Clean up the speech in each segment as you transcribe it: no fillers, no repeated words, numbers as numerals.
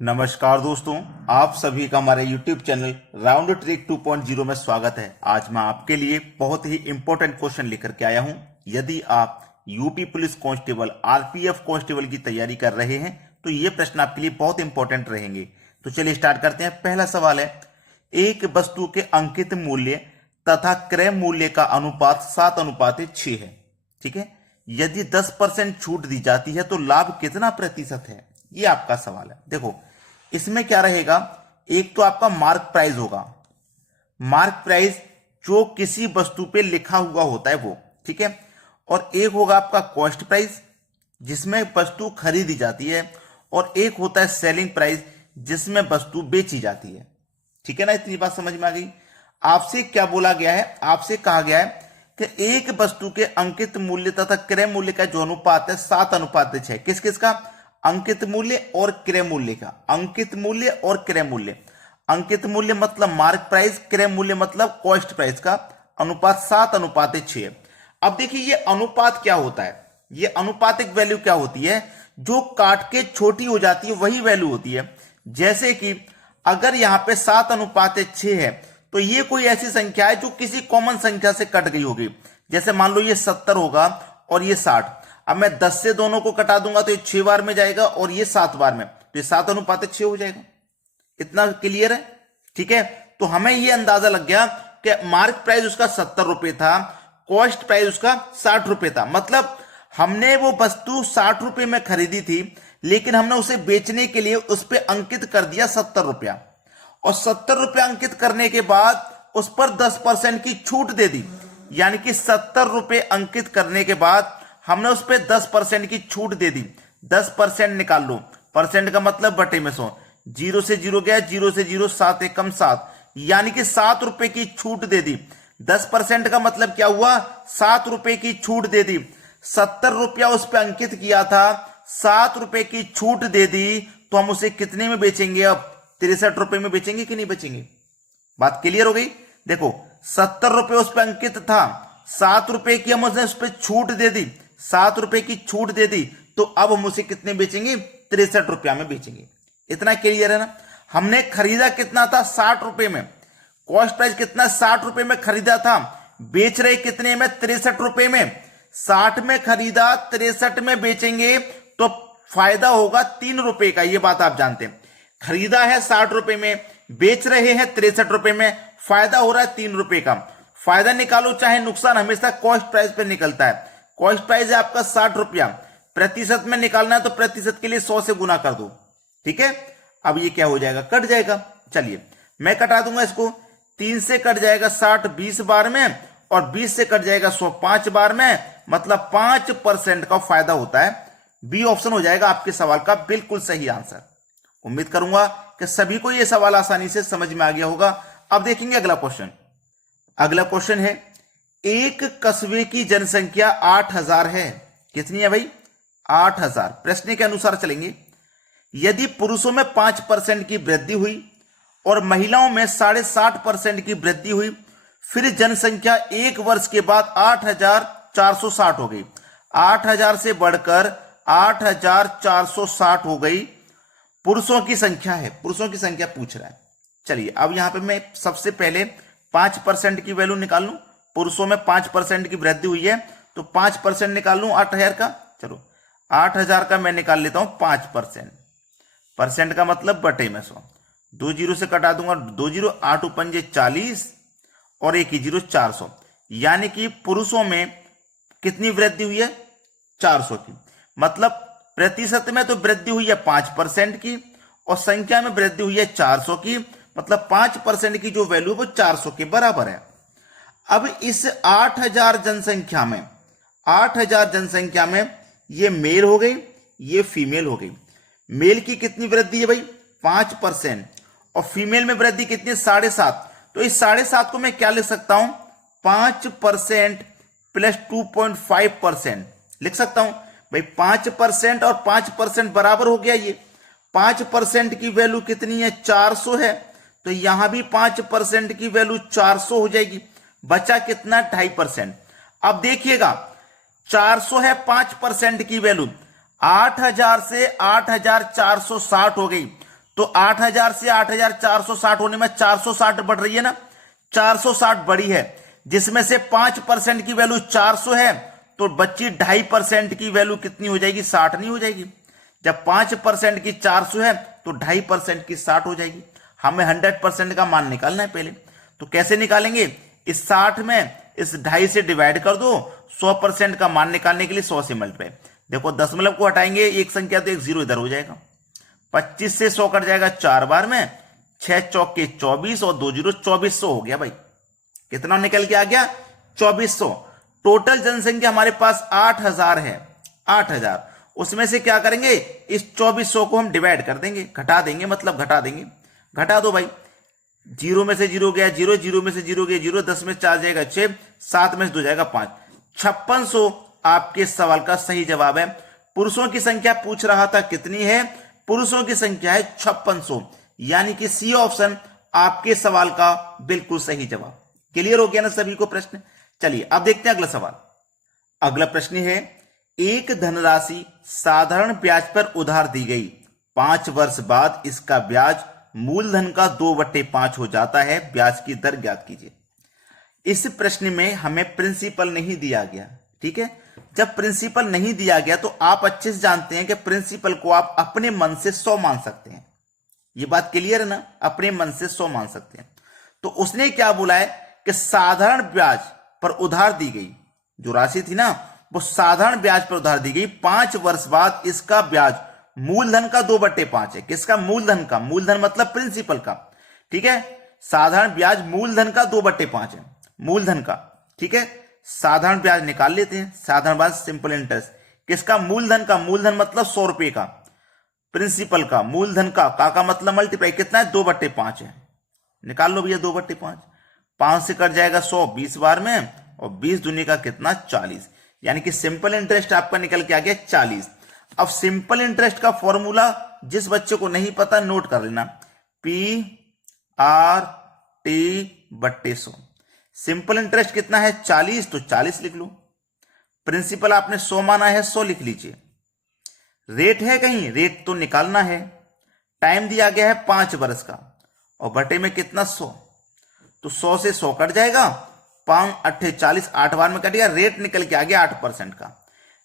नमस्कार दोस्तों, आप सभी का हमारे YouTube चैनल राउंड ट्रिक 2.0 में स्वागत है। आज मैं आपके लिए बहुत ही इंपॉर्टेंट क्वेश्चन लेकर के आया हूं। यदि आप UP police constable, RPF constable की तैयारी कर रहे हैं तो ये प्रश्न आपके लिए बहुत इंपॉर्टेंट रहेंगे। तो चलिए स्टार्ट करते हैं। पहला सवाल है, एक वस्तु के अंकित मूल्य तथा क्रय मूल्य का अनुपात 7:6 है। ठीक है, यदि 10% छूट दी जाती है तो लाभ कितना प्रतिशत है? ये आपका सवाल है। देखो, इसमें क्या रहेगा, एक तो आपका मार्क प्राइस होगा, मार्क प्राइस जो किसी वस्तु पे लिखा हुआ होता है वो, ठीक है। और एक होगा आपका कॉस्ट प्राइस जिसमें वस्तु खरीदी जाती है, और एक होता है सेलिंग प्राइस जिसमें वस्तु बेची जाती है। ठीक है ना, इतनी बात समझ में आ गई। आपसे क्या बोला गया है, आपसे कहा गया है कि एक वस्तु के अंकित मूल्य तथा क्रय मूल्य का जो अनुपात है 7:6। किस किस का? अंकित मूल्य और क्रय मूल्य का। अंकित मूल्य और क्रय मूल्य, अंकित मूल्य मतलब मार्क प्राइस, क्रय मूल्य मतलब कॉस्ट प्राइस का अनुपात 7:6 है। अब देखिए ये अनुपात क्या होता है, ये अनुपातिक वैल्यू क्या होती है? जो काट के छोटी हो जाती है वही वैल्यू होती है। जैसे कि अगर यहां पे 7:6 है तो ये कोई ऐसी संख्या है जो किसी कॉमन संख्या से कट गई होगी। जैसे मान लो ये 70 होगा और ये 60। अब मैं 10 से दोनों को कटा दूंगा तो ये 6 बार में जाएगा और ये 7 बार में, तो ये 7:6 हो जाएगा। इतना क्लियर है? ठीक है, तो हमें ये अंदाजा लग गया कि मार्क प्राइस उसका 70 रुपए था, कॉस्ट प्राइस उसका 60 रुपए था। मतलब हमने वो वस्तु 60 रुपए में खरीदी थी, लेकिन हमने उसे बेचने के लिए उस पर अंकित कर दिया 70 रुपया, और 70 रुपया अंकित करने के बाद उस पर 10% की छूट दे दी। यानी कि 70 रुपए अंकित करने के बाद हमने उस पर 10% की छूट दे दी। 10% निकाल लो, परसेंट का मतलब बटे में 100, 0 से 0 गया, 0 से 0, 7 एकम 7, यानी कि 7 रुपए की छूट दे दी। 10% का मतलब क्या हुआ? 7 रुपए की छूट दे दी। 70 रुपया उस पर अंकित किया था, 7 रुपए की छूट दे दी, तो हम उसे कितने में बेचेंगे? अब 63 रुपए में बेचेंगे कि नहीं बेचेंगे? बात क्लियर हो गई? देखो, 70 रुपए उस पर अंकित था, 7 रुपए की हम उस पर छूट दे दी, 7 रुपए की छूट दे दी, तो अब हम उसे कितने बेचेंगे? 63 रुपया में बेचेंगे। इतना क्लियर है ना? हमने खरीदा कितना था? 60 रुपए में। कॉस्ट प्राइस कितना? 60 रुपए में खरीदा था, बेच रहे कितने में? 63 रुपए में। 60 में खरीदा, 63 में बेचेंगे तो फायदा होगा 3 रुपए का। ये बात आप जानते हैं। खरीदा है 60 रुपए में, बेच रहे हैं 63 रुपए में, फायदा हो रहा है 3 रुपए का। फायदा निकालो चाहे नुकसान, हमेशा कॉस्ट प्राइस पे निकलता है। कॉस्ट प्राइस है आपका 60 रुपया, प्रतिशत में निकालना है तो प्रतिशत के लिए 100 से गुना कर दो। ठीक है, अब ये क्या हो जाएगा? कट जाएगा। चलिए मैं कटा दूंगा इसको। 3 से कट जाएगा 60 20 बार में, और 20 से कट जाएगा 100 5 बार में, मतलब 5% का फायदा होता है। बी ऑप्शन हो जाएगा आपके सवाल का बिल्कुल सही आंसर। उम्मीद करूंगा कि सभी को यह सवाल आसानी से समझ में आ गया होगा। अब देखेंगे अगला क्वेश्चन। अगला क्वेश्चन है, एक कस्बे की जनसंख्या 8000 है। कितनी है भाई? 8000। प्रश्न के अनुसार चलेंगे। यदि पुरुषों में 5% की वृद्धि हुई और महिलाओं में 60.5% की वृद्धि हुई, फिर जनसंख्या 1 वर्ष के बाद 8460 हो गई। 8000 से बढ़कर 8460 हो गई। पुरुषों की संख्या है, पुरुषों की संख्या पूछ रहा है। चलिए अब यहां पे मैं सबसे पहले 5% की वैल्यू निकाल लूं। पुरुषों में 5% की वृद्धि हुई है तो 5% निकाल लूं 8000 का। चलो 8000 का मैं निकाल लेता हूं 5%। परसेंट का मतलब बटे में 100, 2 जीरो से कटा दूंगा, 2 जीरो, 8 पंजे 40 और 1 जीरो 400। यानी कि पुरुषों में कितनी वृद्धि हुई है? 400 की। मतलब प्रतिशत में तो वृद्धि हुई है 5% की, और संख्या में वृद्धि हुई है 400 की। मतलब 5% की जो वैल्यू वो 400 के बराबर है। अब इस 8000 जनसंख्या में, 8000 जनसंख्या में ये मेल हो गई, ये फीमेल हो गई। मेल की कितनी वृद्धि है भाई? 5%, और फीमेल में वृद्धि कितनी है? 7.5। तो इस 7.5 को मैं क्या लिख सकता हूं? 5% प्लस 2.5% लिख सकता हूं भाई। 5% और 5% बराबर हो गया। ये 5% की वैल्यू कितनी है? 400 है, तो यहां भी 5% की वैल्यू 400 हो जाएगी। बचा कितना? 2.5%। अब देखिएगा 400 है 5% की वैल्यू, 8000 से 8460 हो गई, तो 8000 से 8460 होने में 460 बढ़ रही है ना, 460 बढ़ी है, जिसमें से 5% की वैल्यू 400 है, तो बच्ची 2.5% की वैल्यू कितनी हो जाएगी, 60 नहीं हो जाएगी। जब 5% की 400 है तो 2.5% की 60 हो जाएगी। हमें 100% का मान निकालना है पहले, तो कैसे निकालेंगे, इस 60 में इस 2.5 से डिवाइड कर दो, 100% का मान निकालने के लिए 100 से मल्टीप्लाई। देखो दशमलव को हटाएंगे एक संख्या तो एक जीरो इधर हो जाएगा, 25 से 100 कट जाएगा 4 बार में, 6 चौके 24 और 2 जीरो 2400 हो गया भाई। कितना निकल के आ गया, 2400। टोटल जनसंख्या हमारे पास 8000 है, 8000। उसमें से क्या करेंगे, इस 2400 को हम डिवाइड कर देंगे, घटा देंगे, मतलब घटा देंगे। घटा दो भाई, जीरो में से जीरो गया जीरो, जीरो में से जीरो गया जीरो, 10 में 4 जाएगा 6, 7 में से 2 जाएगा 5, 5600 आपके सवाल का सही जवाब है। पुरुषों की संख्या पूछ रहा था कितनी है, पुरुषों की संख्या है 5600, यानी कि सी ऑप्शन आपके सवाल का बिल्कुल सही जवाब। क्लियर हो गया ना सभी को प्रश्न। चलिए अब देखते हैं अगला सवाल। अगला प्रश्न है, एक धनराशि साधारण ब्याज पर उधार दी गई, 5 वर्ष बाद इसका ब्याज मूलधन का 2/5 हो जाता है, ब्याज की दर ज्ञात कीजिए। इस प्रश्न में हमें प्रिंसिपल नहीं दिया गया, ठीक है। जब प्रिंसिपल नहीं दिया गया तो आप अच्छे से जानते हैं कि प्रिंसिपल को आप अपने मन से 100 मान सकते हैं, ये बात क्लियर है ना, अपने मन से 100 मान सकते हैं। तो उसने क्या बोला है कि साधारण ब्याज पर उधार दी गई जो राशि थी ना, वो साधारण ब्याज पर उधार दी गई, 5 वर्ष बाद इसका ब्याज मूलधन का 2/5 है। किसका, मूलधन का, मूलधन मतलब प्रिंसिपल का, ठीक है। साधारण ब्याज मूलधन का 2/5 है, मूलधन का, ठीक है। साधारण ब्याज निकाल लेते हैं, साधारण ब्याज सिंपल इंटरेस्ट, किसका, मूलधन का, मूलधन मतलब 100 रुपए का, प्रिंसिपल का, मूलधन का मतलब मल्टीप्लाई कितना है, 2/5 है। निकाल लो भैया 2/5, 5 से कट जाएगा 100 20 बार में, और 20 दूनी का कितना, 40, यानी कि सिंपल इंटरेस्ट आपका निकल के आ गया 40। अब सिंपल इंटरेस्ट का फॉर्मूला जिस बच्चे को नहीं पता नोट कर लेना, PRT/100। सिंपल इंटरेस्ट कितना है, 40, तो 40 लिख लो। प्रिंसिपल आपने 100 माना है, 100 लिख लीजिए। रेट है कहीं, रेट तो निकालना है। टाइम दिया गया है 5 वर्ष का, और बटे में कितना, 100, तो 100 से 100 कट जाएगा, 5 8 40, 8 बार में कटेगा, रेट निकल के आ गया 8% का।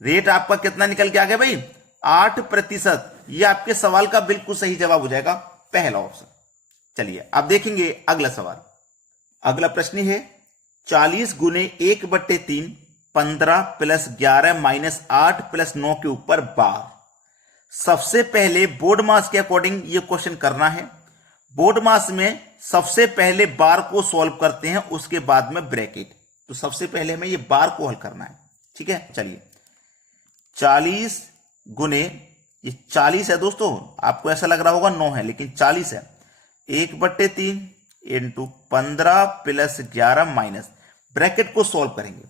रेट आपका कितना निकल के आ गया भाई, 8%। ये आपके सवाल का बिल्कुल सही जवाब हो जाएगा, पहला ऑप्शन। चलिए अब देखेंगे अगला सवाल। अगला प्रश्न है, 40 गुने 1/3, 15 + 11 - 8 + 9 के ऊपर 12। सबसे पहले बोर्ड मास के अकॉर्डिंग ये क्वेश्चन करना है। बोर्ड मास में सबसे पहले बार को सॉल्व करते हैं, उसके बाद में ब्रैकेट। तो सबसे पहले हमें ये बार को हल करना है, ठीक है। चलिए 40 गुने, ये 40 है दोस्तों, आपको ऐसा लग रहा होगा 9 है, लेकिन 40 है, 1/3 इंटू 15 + 11 माइनस, ब्रैकेट को सॉल्व करेंगे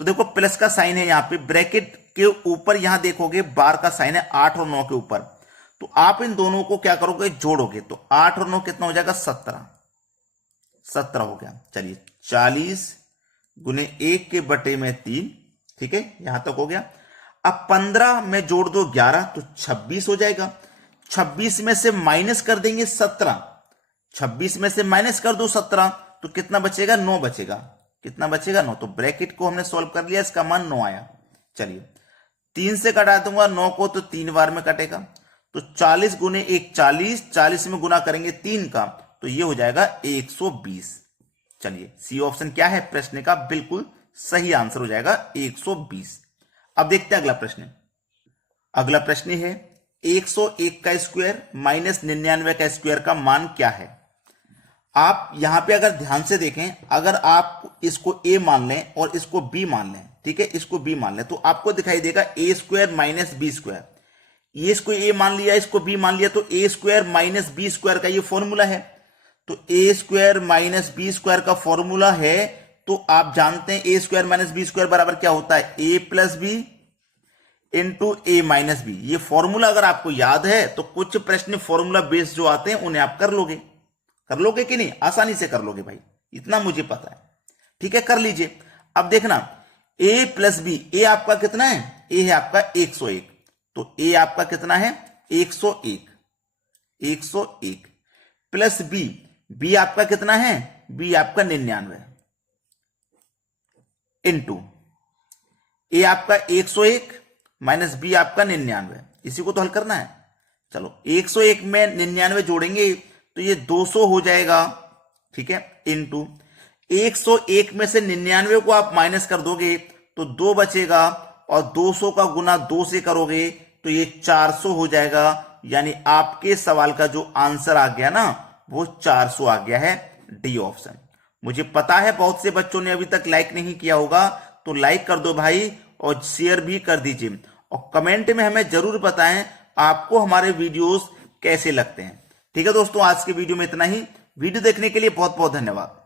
तो देखो प्लस का साइन है यहाँ पे, ब्रैकेट के ऊपर यहां देखोगे बार का साइन है 8 और 9 के ऊपर, तो आप इन दोनों को क्या करोगे, जोड़ोगे, तो 8 और 9 कितना हो जाएगा, 17 हो गया। चलिए 40 गुने 1/3, ठीक है, यहां तक हो गया। अब 15 में जोड़ दो 11, तो 26 हो जाएगा। 26 में से माइनस कर देंगे 17, 26 में से माइनस कर दो 17, तो कितना बचेगा, 9 बचेगा। कितना बचेगा, 9। तो ब्रैकेट को हमने सॉल्व कर लिया, इसका मान 9 आया। चलिए 3 से कटा दूंगा 9 को, तो 3 बार में कटेगा, तो 40 गुने 1 40, 40 में गुना करेंगे 3 का, तो ये हो जाएगा 120। चलिए सी ऑप्शन क्या है प्रश्न का, बिल्कुल सही आंसर हो जाएगा 120। अब देखते हैं अगला प्रश्न। अगला प्रश्न है, 101 का स्क्वायर माइनस 99 का स्क्वायर का मान क्या है। आप यहां पे अगर ध्यान से देखें, अगर आप इसको a मान लें और इसको b मान लें, ठीक है, इसको b मान लें, तो आपको दिखाई देगा a² माइनस b²। ये इसको a मान लिया, इसको b मान लिया, तो a² माइनस b² का ये फॉर्मूला है। तो a² माइनस b² का फॉर्मूला है, तो आप जानते हैं a² माइनस b² बराबर क्या होता है, a + b into a minus b। ये फॉर्मूला अगर आपको याद है तो कुछ प्रश्न फॉर्मूला बेस्ड जो आते हैं उन्हें आप कर लोगे कि नहीं, आसानी से कर लोगे भाई, इतना मुझे पता है, ठीक है, कर लीजिए। अब देखना a + b, a आपका कितना है, a है आपका 101, तो a आपका कितना है 101, 101 प्लस बी, बी आपका कितना है, बी आपका 99 इंटू ए आपका 101 माइनस बी आपका 99, इसी को तो हल करना है। चलो 101 में 99 जोड़ेंगे तो ये 200 हो जाएगा, ठीक है, इंटू 101 में से 99 को आप माइनस कर दोगे तो 2 बचेगा और 200 का गुना 2 से करोगे तो ये 400 हो जाएगा। यानी आपके सवाल का जो आंसर आ गया ना वो 400 आ गया है, डी ऑप्शन। मुझे पता है बहुत से बच्चों ने अभी तक लाइक नहीं किया होगा, तो लाइक कर दो भाई और शेयर भी कर दीजिए और कमेंट में हमें जरूर बताएं आपको हमारे वीडियोस कैसे लगते हैं। ठीक है दोस्तों, आज के वीडियो में इतना ही। वीडियो देखने के लिए बहुत बहुत धन्यवाद।